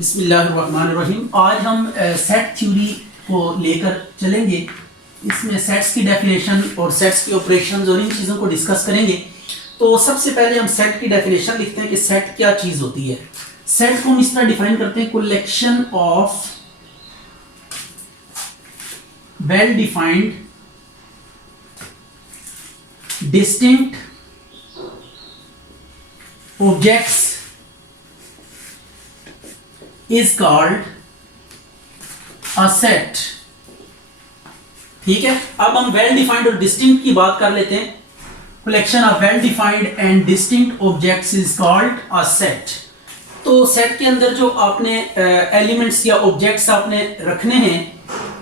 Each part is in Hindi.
बिस्मिल्लाहिर्रहमानिर्रहीम। आज हम सेट थ्योरी को लेकर चलेंगे। इसमें सेट्स की डेफिनेशन और सेट्स की ऑपरेशंस और इन चीज़ों को डिस्कस करेंगे। तो सबसे पहले हम सेट की डेफिनेशन लिखते हैं कि सेट क्या चीज़ होती है। सेट को हम इस तरह डिफाइन करते हैं, collection of well defined distinct objects is called a set। ठीक है, अब हम वेल डिफाइंड और डिस्टिंक्ट की बात कर लेते हैं। Collection of well defined and distinct objects is called a set. तो सेट के अंदर जो आपने एलिमेंट्स या ऑब्जेक्ट्स आपने रखने हैं,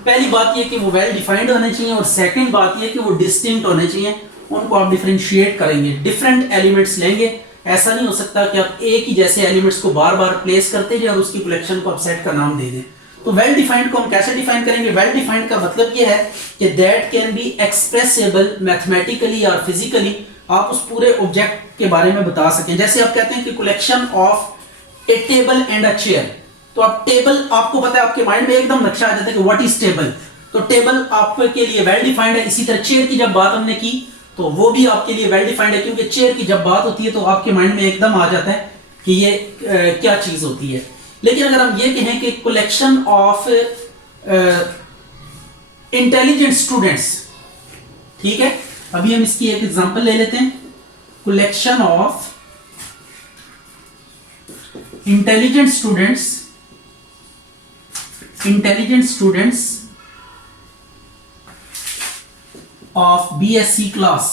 पहली बात यह कि वो वेल डिफाइंड होने चाहिए और सेकंड बात यह कि वो डिस्टिंक्ट होने चाहिए। उनको आप डिफरेंशिएट करेंगे, डिफरेंट एलिमेंट्स लेंगे। ऐसा नहीं हो सकता कि आप एक ही जैसे एलिमेंट्स को बार बार प्लेस करते जाए और उसकी कलेक्शन को आप सेट का नाम दे दें। तो वेल डिफाइंड को हम कैसे डिफाइन करेंगे? वेल डिफाइंड का मतलब यह है कि दैट कैन बी एक्सप्रेसेबल मैथमेटिकली और फिजिकली। आप उस पूरे ऑब्जेक्ट के बारे में बता सकें। जैसे आप कहते हैं कि collection of A table and a chair, तो आप टेबल, आपको पता है, आपके माइंड में एकदम नक्शा आ जाता है कि व्हाट इज टेबल। तो टेबल आपके लिए वेल डिफाइंड है। इसी तरह चेयर की जब बात हमने की तो वो भी आपके लिए वेल डिफाइंड है, क्योंकि चेयर की जब बात होती है तो आपके माइंड में एकदम आ जाता है कि ये क्या चीज होती है। लेकिन अगर हम ये कहें कि कलेक्शन ऑफ इंटेलिजेंट स्टूडेंट्स, ठीक है, अभी हम इसकी एक एग्जांपल ले लेते हैं। Collection of intelligent students of BSc class.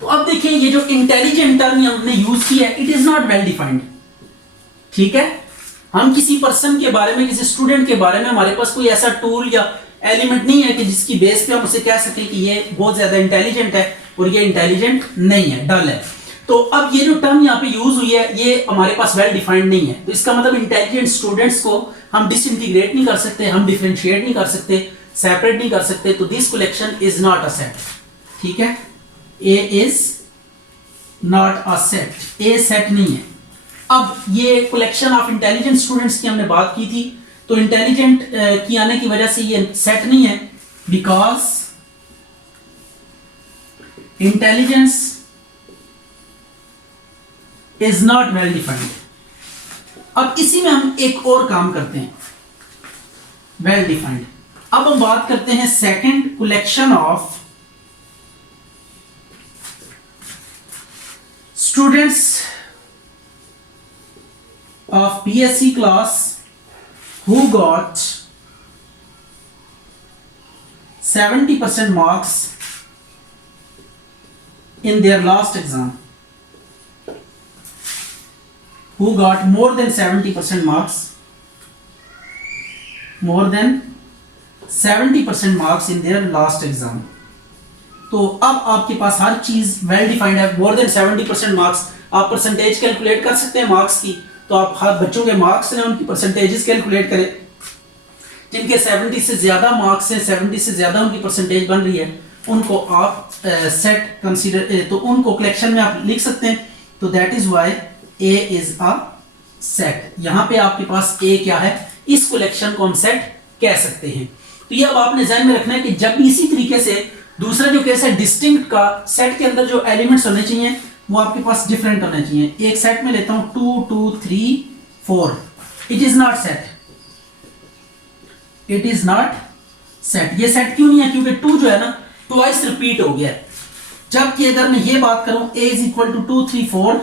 तो अब देखिए, ये जो इंटेलिजेंट टर्म हमने यूज किया है, it is not well defined. ठीक है, हम किसी पर्सन के बारे में, किसी स्टूडेंट के बारे में, हमारे पास कोई ऐसा टूल या एलिमेंट नहीं है कि जिसकी बेस पे हम उसे कह सकें कि ये बहुत ज्यादा इंटेलिजेंट है और ये इंटेलिजेंट नहीं है, डल है। तो अब ये जो टर्म यहाँ पे यूज हुई है, ये हमारे पास वेल डिफाइंड नहीं है। तो इसका मतलब इंटेलिजेंट स्टूडेंट्स को हम डिसइंटीग्रेट नहीं कर सकते, हम डिफरेंशिएट नहीं कर सकते, सेपरेट नहीं कर सकते। तो this collection is not a set. ठीक है, A is not a set, A set नहीं है। अब ये कलेक्शन ऑफ इंटेलिजेंट स्टूडेंट्स की हमने बात की थी, तो इंटेलिजेंट की आने की वजह से ये सेट नहीं है, because intelligence is not well defined. अब इसी में हम एक और काम करते हैं, वेल डिफाइंड। अब हम बात करते हैं second, collection of students of BSc class who got 70% marks in their last exam, who got more than 70% marks, more than 70% marks in their last exam। तो अब आपके पास हर चीज वेल डिफाइंड है। मोर देन 70% मार्क्स, आप परसेंटेज कैलकुलेट कर सकते हैं मार्क्स की। तो आप हर बच्चों के मार्क्स हैं, उनकी परसेंटेजेस कैलकुलेट करें। जिनके 70 से ज्यादा मार्क्स हैं, 70 से ज्यादा उनकी परसेंटेज बन रही है, उनको आप सेट कंसीडर, तो उनको कलेक्शन में आप लिख सकते हैं। तो that is why A is a set. यहां पे आपके पास ए क्या है, इस कलेक्शन को हम सेट कह सकते हैं। तो ये अब आपने ध्यान में रखना है कि जब भी इसी तरीके से दूसरा जो केस है डिस्टिंक्ट का, सेट के अंदर जो एलिमेंट्स होने चाहिए वो आपके पास डिफरेंट होने चाहिए। एक सेट में लेता हूं 2 2 3 4, it is not set, it is not set. ये सेट क्यों नहीं है? क्योंकि 2 जो है ना, ट्वाइस रिपीट हो गया है। जबकि अगर मैं ये बात करूं a इज इक्वल टू 2 3 4,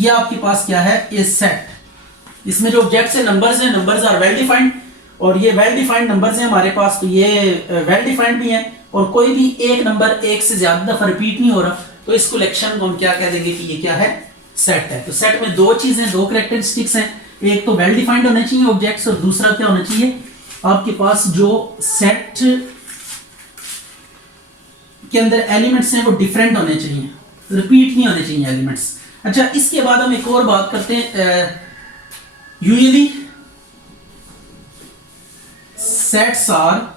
ये आपके पास क्या है, इज सेट। इसमें जो ऑब्जेक्ट्स है, नंबर्स हैं, नंबर्स आर वेल डिफाइंड, और ये वेल डिफाइंड नंबर्स हैं हमारे पास, तो ये वेल डिफाइंड भी है। और कोई भी एक नंबर एक से ज्यादा दफा रिपीट नहीं हो रहा, तो इस कलेक्शन को हम क्या कह देंगे कि ये क्या है, सेट है। तो सेट में दो चीजें, दो कैरेक्टरिस्टिक्स हैं, एक तो वेल डिफाइंड होने चाहिए ऑब्जेक्ट्स, और दूसरा क्या होना चाहिए, आपके पास जो सेट के अंदर एलिमेंट्स हैं वो डिफरेंट होने चाहिए, रिपीट नहीं होने चाहिए एलिमेंट्स। अच्छा, इसके बाद हम एक और बात करते हैं। Usually sets are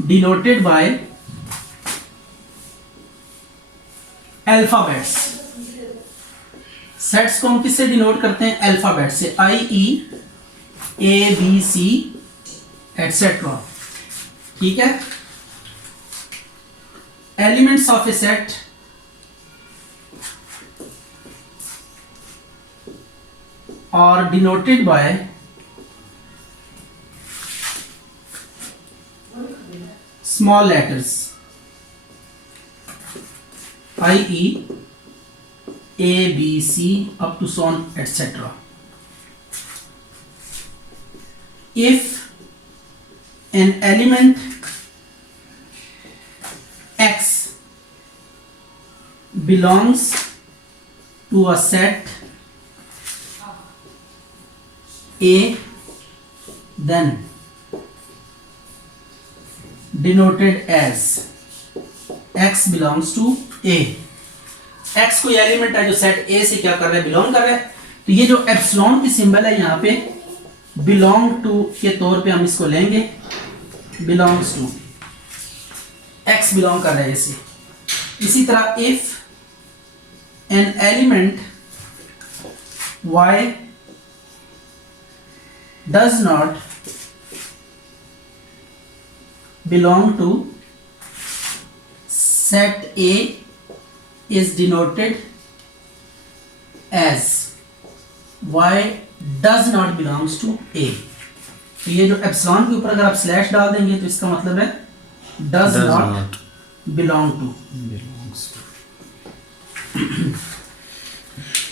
denoted by alphabets. Sets को हम किससे डिनोट करते हैं? अल्फाबेट से, IEABC एटसेट्रा। ठीक है। Elements of a set are denoted by small letters, i.e. A, B, C up to so on etc. If an element X belongs to a set A, then denoted as x belongs to A। x कोई एलिमेंट है जो सेट A से क्या कर रहा है? बिलोंग कर रहा है। तो ये जो एप्सिलॉन की सिंबल है यहाँ पे बिलोंग टू के तौर पे हम इसको लेंगे, बिलोंग्स टू, x बिलोंग कर रहा है इसे। इसी तरह if an element y does not belong to set A is denoted as y does not belongs to A। तो ये जो एप्सिलॉन के ऊपर अगर आप स्लैश डाल देंगे तो इसका मतलब है does not belong to।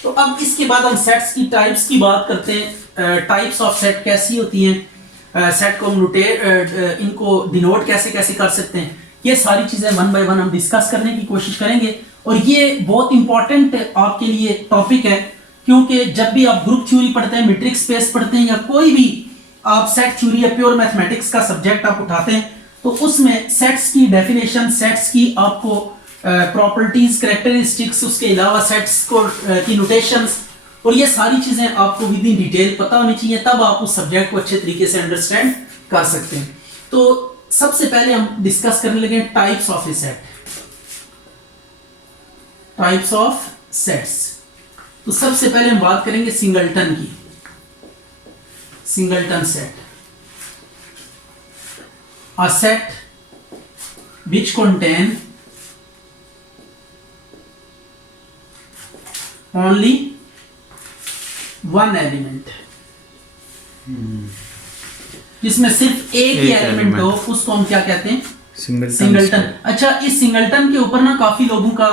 तो अब इसके बाद हम सेट्स की टाइप्स की बात करते हैं। टाइप्स ऑफ सेट कैसी होती हैं, सेट को हम इनको डिनोट कैसे कैसे कर सकते हैं, ये सारी चीज़ें वन बाय वन हम डिस्कस करने की कोशिश करेंगे। और ये बहुत इंपॉर्टेंट आपके लिए टॉपिक है, क्योंकि जब भी आप ग्रुप थ्योरी पढ़ते हैं, मैट्रिक्स स्पेस पढ़ते हैं, या कोई भी आप सेट थ्योरी या प्योर मैथमेटिक्स का सब्जेक्ट आप उठाते हैं, तो उसमें सेट्स की डेफिनेशन, सेट्स की आपको प्रॉपर्टीज, कैरेक्टरिस्टिक्स, उसके अलावा सेट्स को की नोटेशंस, और ये सारी चीजें आपको विद इन डिटेल पता होनी चाहिए, तब आप उस सब्जेक्ट को अच्छे तरीके से अंडरस्टैंड कर सकते हैं। तो सबसे पहले हम डिस्कस करने लगे types of a set. Types of sets. तो सबसे पहले हम बात करेंगे सिंगलटन की। Singleton set, a set which contain only one element, जिसमें सिर्फ एक ही एलिमेंट हो, उसको हम क्या कहते हैं? सिंगलटन। अच्छा, इस सिंगलटन के ऊपर ना काफी लोगों का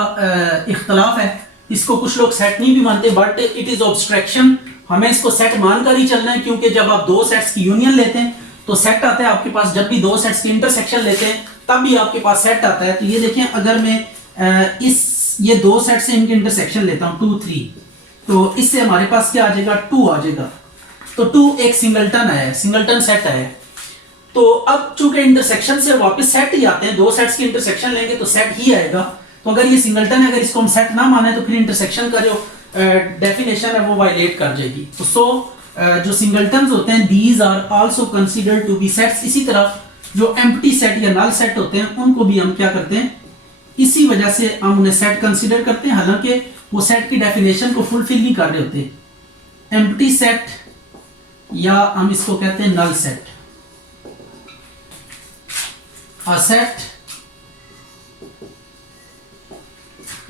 इख्तलाफ है, इसको कुछ लोग सेट नहीं भी मानते, बट इट इज ऑब्स्ट्रक्शन। हमें इसको सेट मानकर ही चलना है, क्योंकि जब आप दो सेट्स की यूनियन लेते हैं तो सेट आता है आपके पास। जब भी दो सेट्स की इंटरसेक्शन लेते हैं तब भी आपके पास सेट आता है। तो ये देखें, अगर मैं ये दो सेट से इनके इंटरसेक्शन लेता हूं 2 3, तो इससे हमारे पास क्या आ जाएगा? 2 आ जाएगा। तो 2 एक सिंगलटन है, सिंगलटन सेट है। तो अब चूंकि इंटरसेक्शन से वापस सेट ही आते हैं, दो सेट्स की इंटरसेक्शन लेंगे तो सेट ही आएगा। तो अगर ये सिंगलटन है, अगर इसको हम सेट ना माने तो फिर इंटरसेक्शन का जो डेफिनेशन है वो वायलेट कर जाएगी। तो जो सिंगलटन्स होते हैं, these are also considered to be sets. इसी तरह जो एम्प्टी सेट या नल सेट होते हैं, उनको भी हम क्या करते हैं? इसी वजह से हम उन्हें सेट कंसीडर करते हैं, हालांकि वो सेट की डेफिनेशन को फुलफिल नहीं कर रहे होते। एम्प्टी सेट या हम इसको कहते हैं null set. A set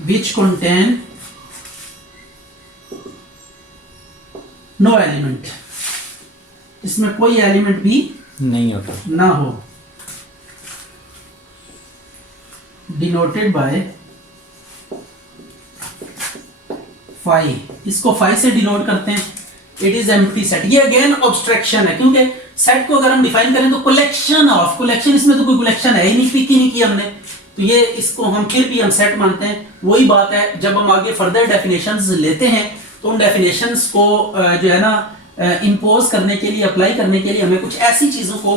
which contain no element, इसमें कोई एलिमेंट भी नहीं होता, ना हो, डिनोटेड बाय फाई। इसको फाई से डिनोट करते हैं। It is empty set. ये अगेन ऑब्स्ट्रक्शन है, क्योंकि सेट को अगर हम डिफाइन करें तो कलेक्शन ऑफ, कलेक्शन, इसमें तो कोई कलेक्शन है ही नहीं, पिक ही नहीं किया हमने, तो ये इसको हम फिर भी हम सेट मानते हैं। वही बात है, जब हम आगे फर्दर डेफिनेशंस लेते हैं तो उन डेफिनेशंस को जो है ना इंपोज करने के लिए, अप्लाई करने के लिए हमें कुछ ऐसी चीज़ों को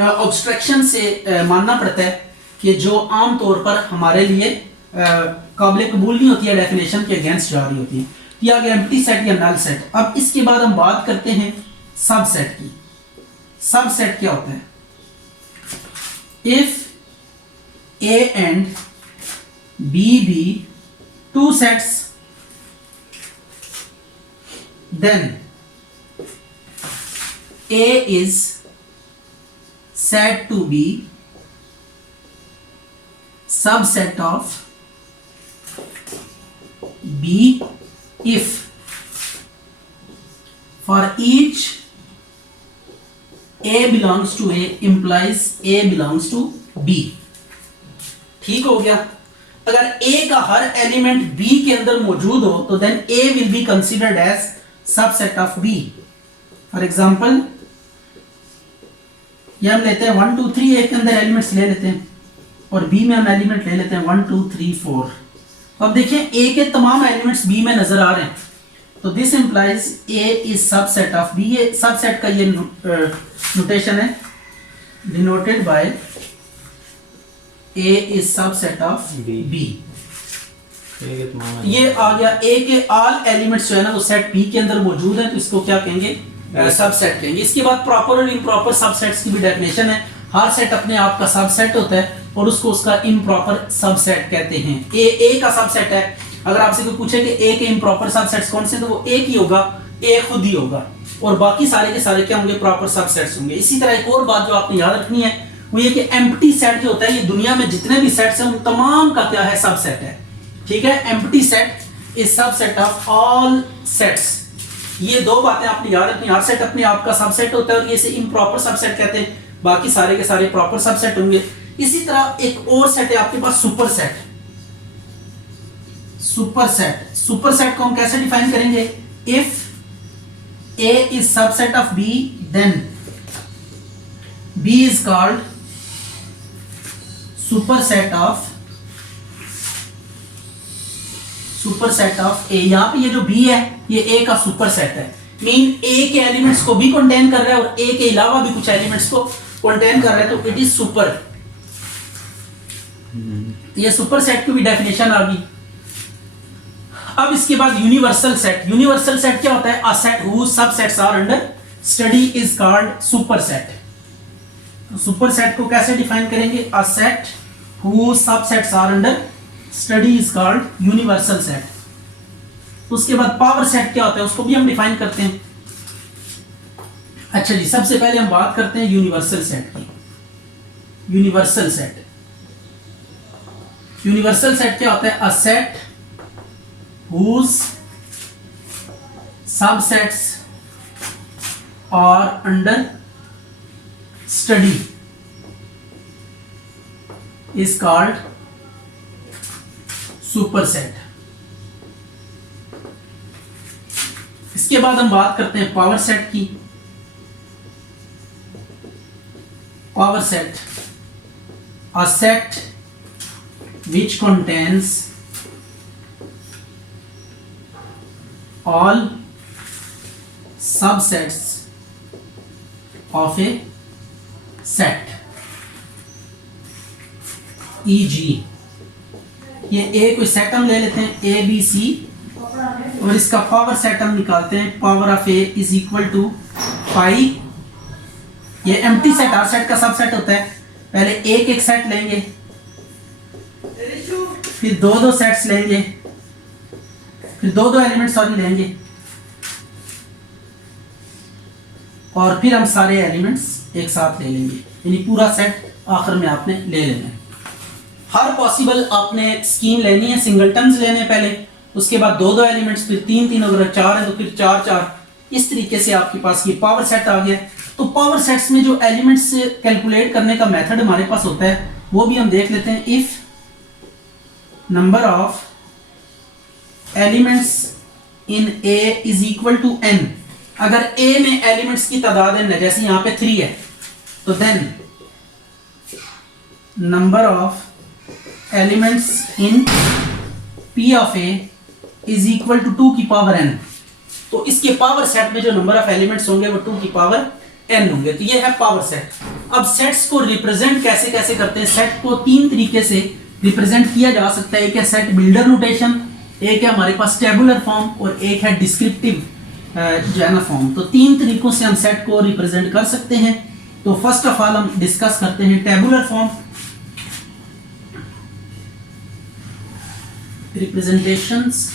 ऑब्स्ट्रक्शन से मानना पड़ता है कि जो आम तौर पर हमारे लिए काबिल कबूल नहीं होती है, डेफिनेशन के अगेंस्ट जा रही होती है। ये आ गया एम्प्टी सेट या नल सेट। अब इसके बाद हम बात करते हैं सबसेट की। सबसेट क्या होता है? If A and B be two sets then A is said to be subset of B if for each A belongs to A implies A belongs to B। ठीक हो गया। अगर A का हर एलिमेंट B के अंदर मौजूद हो तो then A will be considered as subset of B। For example ये हम लेते हैं 1 2 3 A के अंदर एलिमेंट्स ले लेते हैं और B में हम एलिमेंट ले लेते हैं 1 2 3 4। अब देखिए A के तमाम एलिमेंट्स B में नजर आ रहे हैं, तो this implies A is subset of B। ये सबसेट का ये नोटेशन है, denoted by A is subset of B। ये आ गया A के ऑल एलिमेंट्स जो है ना वो सेट B के अंदर मौजूद है, तो इसको क्या कहेंगे, सबसेट कहेंगे। इसके बाद प्रॉपर और इम्प्रॉपर सबसेट्स की भी डेफिनेशन है। हर सेट अपने आप का सबसेट होता है और उसको उसका इम्प्रॉपर सबसेट कहते हैं। A का सबसेट है। अगर आपसे कोई पूछे कि A के इम्प्रॉपर सबसेट्स कौन से, तो वो एक ही होगा, A खुद ही होगा, और बाकी सारे के सारे क्या होंगे, प्रॉपर सबसेट्स होंगे। इसी तरह एक और बात जो आपने याद रखनी है वो ये कि एम्प्टी सेट जो होता है, ये दुनिया में जितने भी सेट्स हैं उन तमाम का क्या है, सबसेट है। ठीक है, empty set is subset of all sets. ये दो बातें आपने याद रखनी। हर सेट अपने आप का सबसेट होता है और ये इसे इम्प्रॉपर सबसेट कहते हैं, बाकी सारे के सारे प्रॉपर सबसेट होंगे। इसी तरह एक और सेट है आपके पास, super set. Super set, super set को हम कैसे डिफाइन करेंगे, if A is subset of B then B is called superset of A। यहां पे ये जो B है ये A का सुपरसेट है, मीन A के एलिमेंट्स को भी कंटेन कर रहा है और A के अलावा भी कुछ एलिमेंट्स को कंटेन कर रहा है, तो इट इज सुपर। ये सुपरसेट की भी डेफिनेशन आ गई। अब इसके बाद यूनिवर्सल सेट। यूनिवर्सल सेट क्या होता है, a set whose subsets are under study is called superset. Superset को कैसे डिफाइन करेंगे, a set whose subsets are under study is called universal set. उसके बाद पावर सेट क्या होता है, उसको भी हम डिफाइन करते हैं। अच्छा जी, सबसे पहले हम बात करते हैं यूनिवर्सल सेट की। यूनिवर्सल सेट, यूनिवर्सल सेट क्या होता है, a set whose subsets are under study is called superset। इसके बाद हम बात करते हैं पावर सेट की। Power set, a set which contains all subsets of a set, e.g. ये A कोई सेट हम ले लेते हैं A B C और इसका पावर सेट हम निकालते हैं, power of A is equal to 5। ये एम्प्टी सेट हर सेट का सबसेट होता है। पहले एक सेट लेंगे, फिर दो सेट्स लेंगे, फिर दो एलिमेंट सॉरी लेंगे, और फिर हम सारे एलिमेंट्स एक साथ ले लेंगे, यानी पूरा सेट आखिर में आपने ले लेना है। हर पॉसिबल आपने स्कीम लेनी है, सिंगलटन्स लेने पहले, उसके बाद दो एलिमेंट्स, फिर तीन, अगर 4 है तो फिर 4। इस तरीके से आपके पास ये पावर सेट आ गया। तो पावर सेट्स में जो एलिमेंट्स कैलकुलेट करने का मेथड हमारे पास होता है वो भी हम देख लेते हैं। If number of elements in A is equal to n, अगर A में एलिमेंट्स की तादाद n है, जैसे यहां पे 3 है, तो then number of elements in P of A is equal to 2 की पावर n। तो इसके पावर सेट में जो नंबर ऑफ एलिमेंट्स होंगे वो 2 की पावर n होंगे। तो ये है पावर सेट। अब सेट्स को रिप्रेजेंट कैसे कैसे करते हैं, सेट को 3 तरीके से रिप्रेजेंट किया जा सकता है। एक है सेट बिल्डर नोटेशन, एक है हमारे पास टेबुलर फॉर्म, और एक है डिस्क्रिप्टिव जो है ना फॉर्म। तो 3 तरीकों से हम सेट को रिप्रेजेंट कर सकते हैं। तो फर्स्ट ऑफ ऑल हम डिस्कस करते हैं tabular form. Representations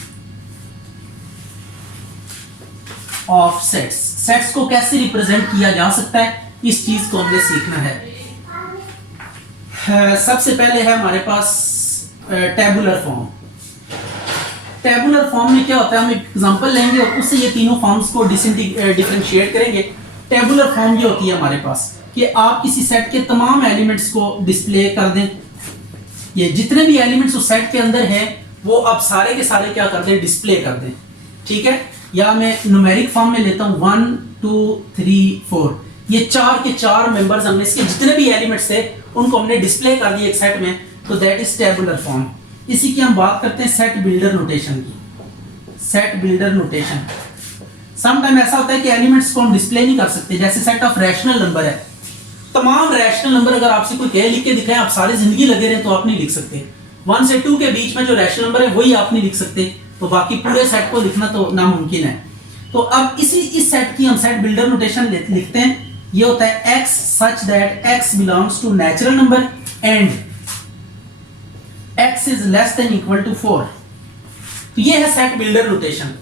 of sets. Sets को कैसे रिप्रेजेंट किया जा सकता है, इस चीज को हमने सीखना है। सबसे पहले है हमारे पास टेबुलर फॉर्म। टेबुलर फॉर्म में क्या होता है, हम एक एग्जांपल लेंगे और उससे ये तीनों फॉर्म्स को डिफरेंशिएट करेंगे। टेबुलर फॉर्म ये होती है हमारे पास कि आप किसी सेट के तमाम एलिमेंट्स को डिस्प्ले कर दें। ये जितने भी एलिमेंट्स उस सेट के अंदर हैं वो आप सारे के सारे क्या कर दें, डिस्प्ले कर दें। ठीक है, या मैं न्यूमेरिक फॉर्म में लेता हूँ 1 2 3 4, ये 4 के 4 मेंबर्स हमने इसके जितने भी एलिमेंट्स थे उनको हमने डिस्प्ले कर दिए एक सेट में, तो दैट इज टेबुलर फॉर्म। इसी की हम बात करते हैं सेट बिल्डर नोटेशन की। Set builder notation some time ऐसा होता है कि एलिमेंट्स को हम डिस्प्ले नहीं कर सकते, जैसे सेट ऑफ रैशनल नंबर है। तमाम रैशनल नंबर अगर आपसे कोई कहे लिख के दिखाए, आप सारी जिंदगी लगे रहे तो आप नहीं लिख सकते। 1 से 2 के बीच में जो रैशनल नंबर है वही आप नहीं लिख सकते, तो बाकी पूरे सेट को लिखना तो नामुमकिन है। तो अब इस सेट की हम सेट बिल्डर नोटेशन लिखते हैं। ये होता है x such that x belongs to natural number and x is less than equal to 4। तो ये है सेट बिल्डर नोटेशन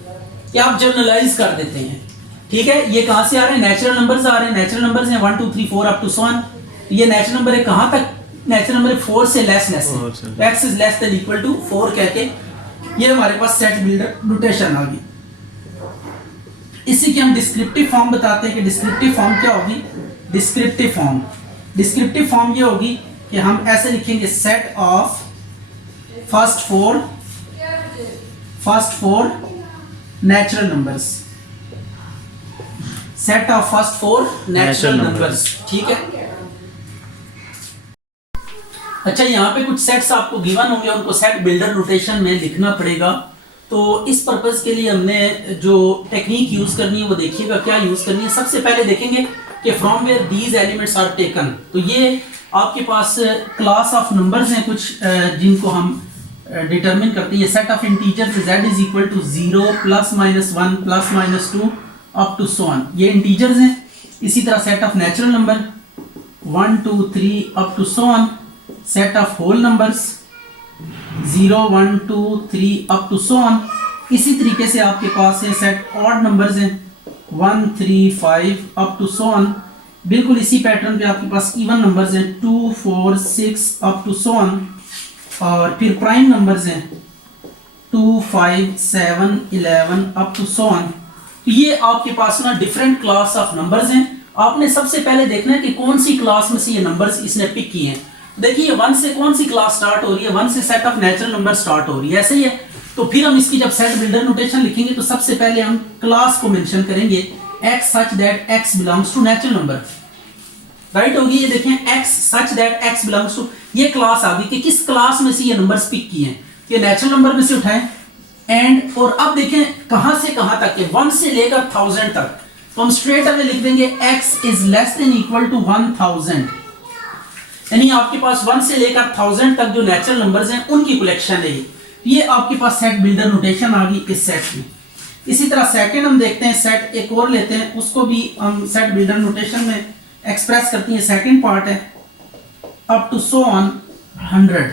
कि आप जनरलाइज कर देते हैं। ठीक है, ये कहां से आ रहे हैं, नेचुरल नंबर्स आ रहे हैं। नेचुरल नंबर्स हैं 1 2 3 4 अप टू so on। ये नेचुरल नंबर है, कहां तक नेचुरल नंबर है, 4 से लेस है। x is less than equal to 4 कह के ये हमारे पास सेट बिल्डर नोटेशन आ गई। इसी की हम डिस्क्रिप्टिव फॉर्म बताते हैं कि डिस्क्रिप्टिव फॉर्म क्या होगी। डिस्क्रिप्टिव फॉर्म ये होगी कि हम ऐसे लिखेंगे set of first four natural numbers. Set of first 4 natural numbers. ठीक है, अच्छा यहाँ पे कुछ सेट्स आपको गिवन होंगे, उनको सेट बिल्डर नोटेशन में लिखना पड़ेगा। तो इस पर्पस के लिए हमने जो टेक्निक यूज करनी है वो देखिएगा क्या यूज करनी है। सबसे पहले देखेंगे कि from where these elements are taken. तो ये आपके पास क्लास ऑफ नंबर्स हैं कुछ जिनको हम डिटरमिन करते हैं। Set of integers z is equal to 0 plus minus 1 plus minus 2 up to so on, ये इंटीजर्स हैं। इसी तरह set of natural number 1 2 3 up to so on, set of whole numbers 0 1 2 3 up to so on। इसी तरीके से आपके पास है सेट ऑड नंबर्स हैं 1 3 5 अप टू so on। बिल्कुल इसी पैटर्न पे आपके पास इवन नंबर्स हैं 2 4 6 अप टू so on। और फिर प्राइम नंबर्स हैं 2 5 7 11 अप टू so on। तो ये आपके पास ना डिफरेंट क्लास ऑफ नंबर्स हैं। आपने सबसे पहले देखना है कि कौन सी क्लास में से ये नंबर्स इसने पिक किए हैं। देखिए 1 से कौन सी क्लास स्टार्ट हो रही है, 1 से set of natural number start हो रही है, ऐसे ही है। तो फिर हम इसकी जब सेट बिल्डर नोटेशन लिखेंगे तो सबसे पहले हम क्लास को मेंशन करेंगे x such that x belongs to natural number। Right होगी, ये देखें x such that x belongs to, ये क्लास आ गई कि किस क्लास में से ये नंबर्स पिक किए हैं। ये नेचुरल नंबर में से उठाएं एंड, और अब देखें कहां से कहां तक है, 1 से लेकर 1000 तक। तो हम स्ट्रेट अवे लिख देंगे x is less than equal to 1000, यानी आपके पास 1 से लेकर 1000 तक जो नेचुरल नंबर्स हैं उनकी कलेक्शन है। ये आपके पास सेट बिल्डर नोटेशन आ गई इस सेट में। इसी तरह सेकंड हम देखते हैं, सेट एक और लेते हैं, उसको भी हम सेट बिल्डर नोटेशन में एक्सप्रेस करती है। सेकंड पार्ट है अप टू so on 100।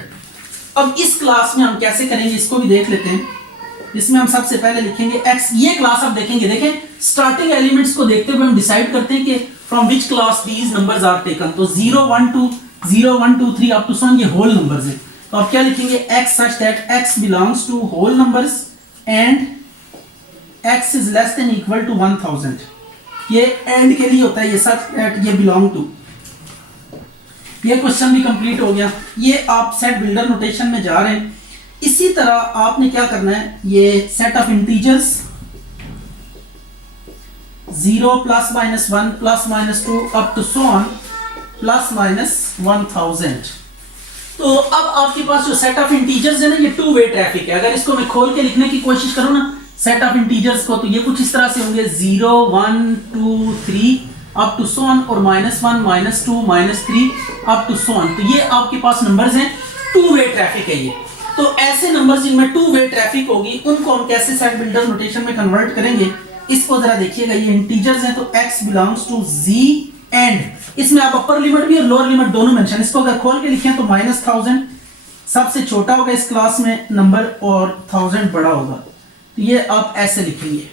अब इस क्लास में हम कैसे करेंगे इसको भी देख लेते हैं। इसमें हम सबसे पहले लिखेंगे x, ये क्लास आप देखेंगे, देखें स्टार्टिंग एलिमेंट्स को देखते हुए हम डिसाइड करते हैं कि from which class these numbers are taken. तो 0 1 2 3 अप टू so on ये होल नंबर्स हैं। तो आप क्या लिखेंगे, x such that x belongs to whole numbers and x is less than equal to 1000। ये एंड के लिए होता है, ये such that ये belong to। ये क्वेश्चन भी कंप्लीट हो गया। ये आप सेट बिल्डर नोटेशन में जा रहे हैं। इसी तरह आपने क्या करना है, ये set of integers 0 plus minus 1 plus minus 2 up to so on plus minus 1000। तो अब आपके पास जो सेट ऑफ इंटीजर्स है ना, ये 2 वे ट्रैफिक है। अगर इसको मैं खोल के लिखने की कोशिश करूं ना सेट ऑफ इंटीजर्स को, तो ये कुछ इस तरह से होंगे 0 1 2 3 अप टू so on, और -1 -2 -3 अप टू so on। तो ये आपके पास नंबर्स हैं, 2 वे ट्रैफिक है ये। तो ऐसे नंबर्स जिनमें 2 वे ट्रैफिक होगी उनको हम कैसे सेट बिल्डर नोटेशन में कन्वर्ट करेंगे, इसको जरा देखिएगा। ये इंटीजर्स हैं, तो x belongs to z and इसमें आप अपर लिमिट भी और लोअर लिमिट दोनों मेंशन, इसको अगर खोल के लिखें तो -1000 सबसे छोटा होगा इस क्लास में नंबर और 1000 बड़ा होगा। तो ये आप ऐसे लिखेंगे,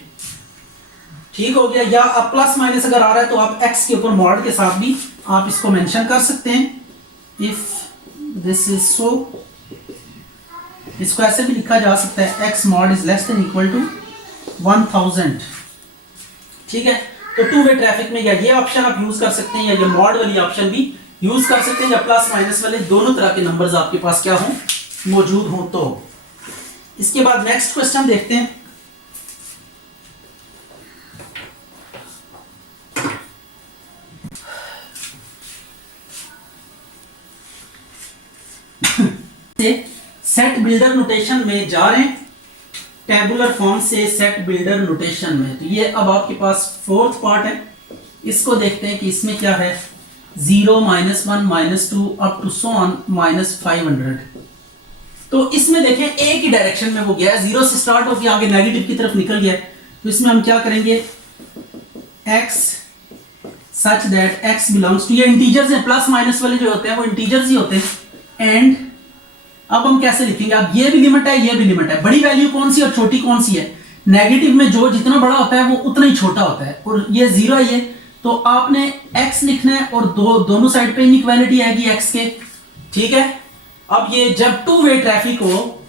ठीक हो गया। या अब प्लस माइनस अगर आ रहा है तो आप x के ऊपर मॉड के साथ भी आप इसको मेंशन कर सकते हैं। इफ दिस इज सो, इसको ऐसे भी लिखा जा सकता है x mod is less than equal to 1000। ठीक है, तो टू वे ट्रैफिक में या ये ऑप्शन आप यूज कर सकते हैं या ये मॉड वाली ऑप्शन भी यूज कर सकते हैं, या प्लस माइनस वाले दोनों तरह के नंबर्स आपके पास क्या हो, मौजूद हो। तो इसके बाद नेक्स्ट क्वेश्चन देखते हैं। सेट बिल्डर नोटेशन में जा रहे हैं, टेबुलर फॉर्म से सेट बिल्डर नोटेशन में। तो ये अब आपके पास फोर्थ पार्ट है, इसको देखते हैं कि इसमें क्या है। 0 -1 -2 अप टू सो ऑन -500। तो इसमें देखें एक ही डायरेक्शन में वो गया है, 0 से स्टार्ट होकर आगे नेगेटिव की तरफ निकल गया है। तो इसमें हम क्या करेंगे, x such that x belongs to, ये इंटीजर्स हैं, प्लस माइनस वाले जो होते हैं वो इंटीजर्स ही होते हैं। एंड अब हम कैसे लिखेंगे, अब ये भी लिमिट है, ये भी लिमिट है। बड़ी वैल्यू कौन सी और छोटी कौन सी है? नेगेटिव में जो जितना बड़ा होता है वो उतना ही छोटा होता है, और ये 0 है ये, तो आपने x लिखना है और दोनों साइड पे इनइक्वालिटी आएगी x के। ठीक है, अब ये जब टू वे ट्रैफिक हो,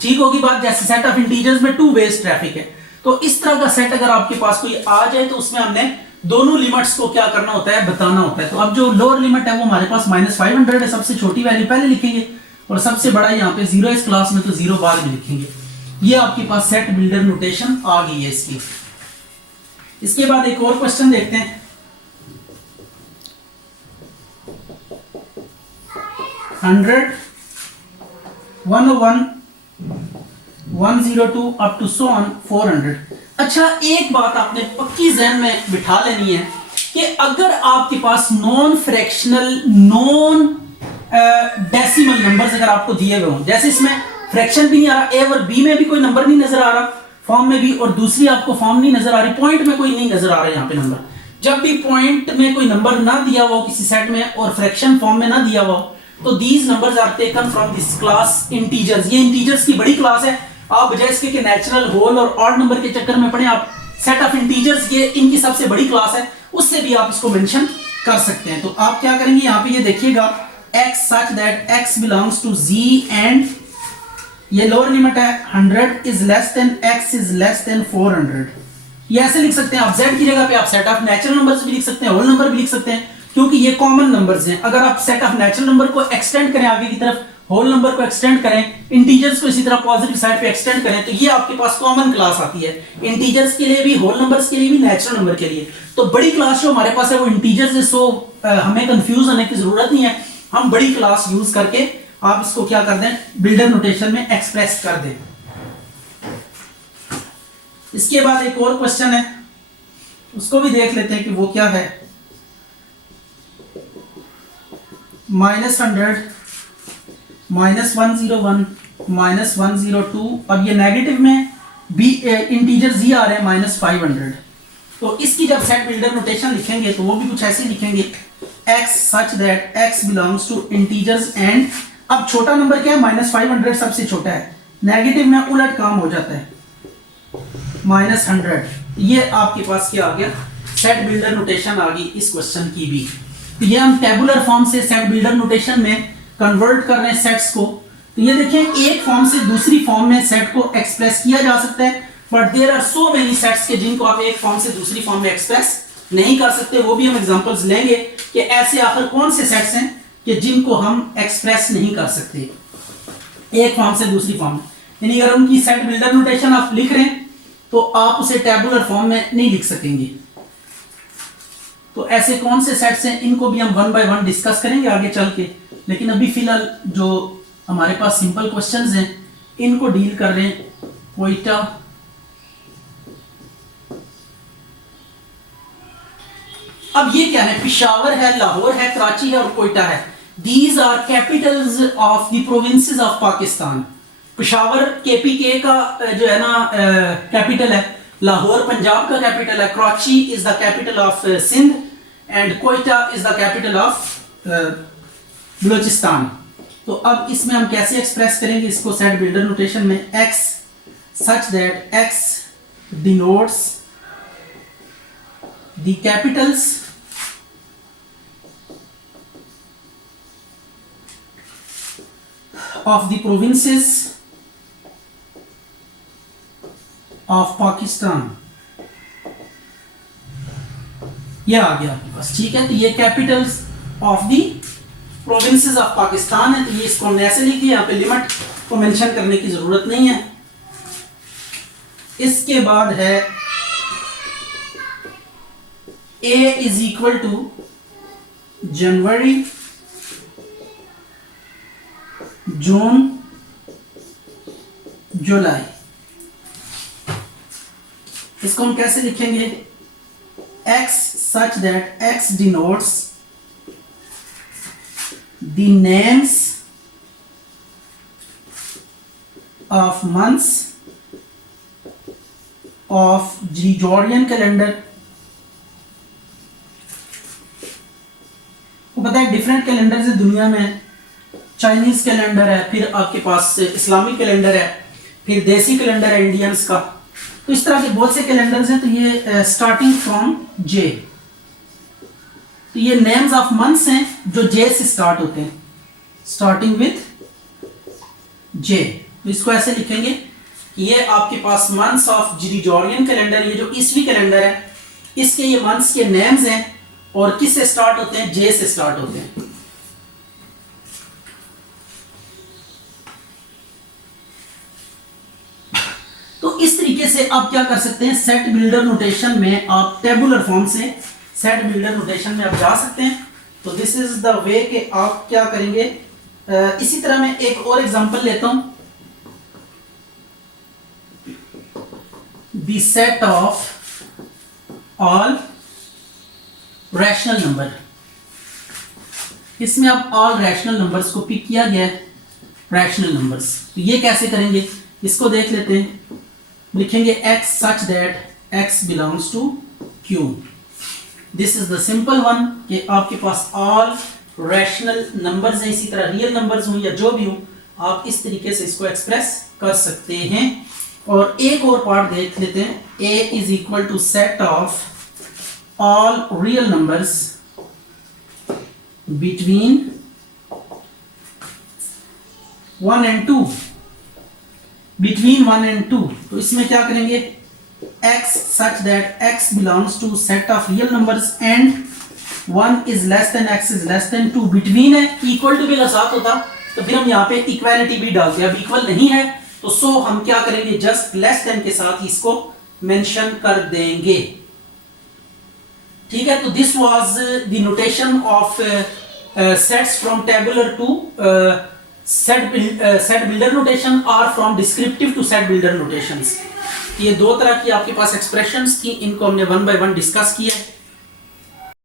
ठीक होगी बात, जैसे सेट ऑफ इंटीजर्स में टू वेज ट्रैफिक है, तो इस तरह का सेट अगर आपके पास कोई आ जाए तो उसमें हमने दोनों लिमिट्स को क्या करना होता है, बताना होता है। तो अब जो लोअर लिमिट है वो हमारे पास -500 है, सबसे छोटी वैल्यू पहले लिखेंगे, और सबसे बड़ा यहाँ पे 0 इस क्लास में, तो 0 बाद में लिखेंगे। ये आपके पास सेट बिल्डर नोटेशन आ गई है इसकी। इसके बाद एक और क्वेश्चन देखते हैं। 100 101 102 अप टू सो ऑन 400। अच्छा, एक बात आपने पक्की जहन में बिठा लेनी है कि अगर आपके पास non fractional, non decimal numbers अगर आपको दिए गए हों, जैसे इसमें फ्रैक्शन भी नहीं आ रहा, ए और बी में भी कोई नंबर नहीं नजर आ रहा फॉर्म में भी, और दूसरी आपको फॉर्म नहीं नजर आ रही, पॉइंट में कोई नहीं नजर आ रहा है यहाँ पे नंबर। जब भी पॉइंट में कोई नंबर ना दिया हुआ किसी सेट में और फ्रैक्शन फॉर्म में ना दिया हुआ, तो these numbers are taken from this class integers. ये इंटीजर्स की बड़ी क्लास है। आप बजाय इसके कि नेचुरल, होल और ऑड नंबर के चक्कर में पड़े, आप सेट ऑफ इंटीजर्स, ये इनकी सबसे बड़ी क्लास है, उससे भी आप इसको मेंशन कर सकते हैं। तो आप क्या करेंगे, यहाँ पे ये देखिएगा, x such that x belongs to z and ये लोअर लिमिट है 100 is less than x is less than 400। ये ऐसे लिख सकते हैं आप, z की जगह पे आप सेट ऑफ नेचुरल नंबर्स भी लिख सकते हैं, होल नंबर भी लिख सकते हैं, क्योंकि ये कॉमन नंबर्स हैं। अगर आप सेट ऑफ नेचुरल नंबर को एक्सटेंड करें आगे की तरफ, होल नंबर को एक्सटेंड करें, इंटीजर्स को इसी तरह पॉजिटिव साइड पे एक्सटेंड करें, तो ये आपके पास कॉमन क्लास आती है, इंटीजर्स के लिए भी, होल नंबर्स के लिए भी, नेचुरल नंबर के लिए। तो बड़ी क्लास जो हमारे पास है वो इंटीजर्स है, सो हमें कंफ्यूज होने की जरूरत नहीं है। हम बड़ी क्लास यूज करके आप इसको क्या कर दें, बिल्डर नोटेशन में एक्सप्रेस कर दें। इसके बाद एक और क्वेश्चन है, उसको भी देख लेते हैं कि वो क्या है। -100 -101 -102। अब ये नेगेटिव में भी इंटीजर z आ रहे हैं -500। तो इसकी जब सेट बिल्डर नोटेशन लिखेंगे तो वो भी कुछ ऐसे लिखेंगे, x such that x belongs to integers and, अब छोटा नंबर क्या है, -500 सबसे छोटा है, नेगेटिव में उलट काम हो जाता है, -100। ये आपके पास क्या आ गया, सेट बिल्डर नोटेशन आ गई इस क्वेश्चन की भी। तो ये हम टेबुलर फॉर्म से सेट बिल्डर नोटेशन में कन्वर्ट कर रहे हैं सेट्स को। तो ये देखिए, एक फॉर्म से दूसरी फॉर्म में सेट को एक्सप्रेस किया जा सकता है, but there are so many sets के जिनको आप एक फॉर्म से दूसरी फॉर्म में एक्सप्रेस नहीं कर सकते। वो भी हम एग्जांपल्स लेंगे कि ऐसे आखिर कौन से सेट्स हैं कि जिनको हम एक्सप्रेस नहीं कर सकते एक फॉर्म से दूसरी फॉर्म में। यानी अगर उनकी सेट बिल्डर नोटेशन आप लिख रहे हैं तो आप उसे टेबुलर फॉर्म में नहीं लिख सकेंगे। तो ऐसे कौन से सेट्स हैं, इनको भी हम 1 बाय 1 डिस्कस करेंगे आगे चल के, लेकिन अभी फिलहाल जो हमारे पास सिंपल क्वेश्चंस हैं इनको डील कर रहे हैं। कोयटा, अब ये क्या है, पिशावर है, लाहौर है, कराची है और कोयटा है। These are capitals of the provinces of Pakistan. Peshawar KPK का जो है ना कैपिटल है, लाहौर पंजाब का कैपिटल है, Karachi is the capital of Sindh and Quetta is the capital of Balochistan. तो अब इसमें हम कैसे एक्सप्रेस करेंगे इसको सेट बिल्डर नोटेशन में, x such that x denotes the capitals of the provinces of Pakistan। ये आ गया आपके पास, ठीक है। तो ये Capitals of the provinces of Pakistan है, तो ये इसको हमने ऐसे लिख दिया, यहाँ पे लिमिट को मेंशन करने की जरूरत नहीं है। इसके बाद है A इज इक्वल टू जनवरी, जून, जुलाई। इसको हम कैसे लिखेंगे? X such that X denotes the names of months of Gregorian calendar। को पता है डिफरेंट कैलेंडर्स है दुनिया में, चाइनीज कैलेंडर है, फिर आपके पास इस्लामिक कैलेंडर है, फिर देसी कैलेंडर है इंडियंस का। तो इस तरह के बहुत से कैलेंडर्स हैं। तो ये स्टार्टिंग फ्रॉम जे, तो ये नेम्स ऑफ मंथ्स हैं जो जे से स्टार्ट होते हैं, स्टार्टिंग विथ जे। तो इसको ऐसे लिखेंगे कि ये आपके पास मंथ्स ऑफ ग्रेगोरियन कैलेंडर, ये जो ईसवी कैलेंडर है, इसके ये मंथ्स के नेम्स हैं और किस से स्टार्ट होते हैं? जे से स्टार्ट होते हैं। तो इस तरीके से आप क्या कर सकते हैं, सेट बिल्डर नोटेशन में आप टेबुलर फॉर्म से सेट बिल्डर नोटेशन में आप जा सकते हैं। तो दिस इज द वे कि आप क्या करेंगे। इसी तरह मैं एक और एग्जांपल लेता हूं, the set of all rational number. इसमें आप ऑल रैशनल नंबर्स को पिक किया गया है, रैशनल नंबर्स। तो ये कैसे करेंगे, इसको देख लेते हैं। लिखेंगे x such that x belongs to q। This is the simple one कि आपके पास ऑल रैशनल नंबर्स हैं, इसी तरह रियल नंबर्स हों या जो भी हो, आप इस तरीके से इसको एक्सप्रेस कर सकते हैं। और एक और पार्ट देख लेते हैं, a is equal to set of all real numbers between 1 and 2, between 1 and 2। तो इसमें क्या करेंगे, x such that x belongs to set of real numbers and 1 is less than x is less than 2। Between है, इक्वल टू भी अगर साथ होता तो फिर हम यहाँ पे इक्वालिटी भी डालते हैं। अब इक्वल नहीं है तो सो हम क्या करेंगे, जस्ट लेस देन के साथ इसको मेंशन कर देंगे, ठीक है। तो this was the notation of sets from tabular to set builder notation और from descriptive to set builder notations. ये दो तरह की आपके पास एक्सप्रेशंस थी, इनको हमने वन बाय वन डिस्कस किया है।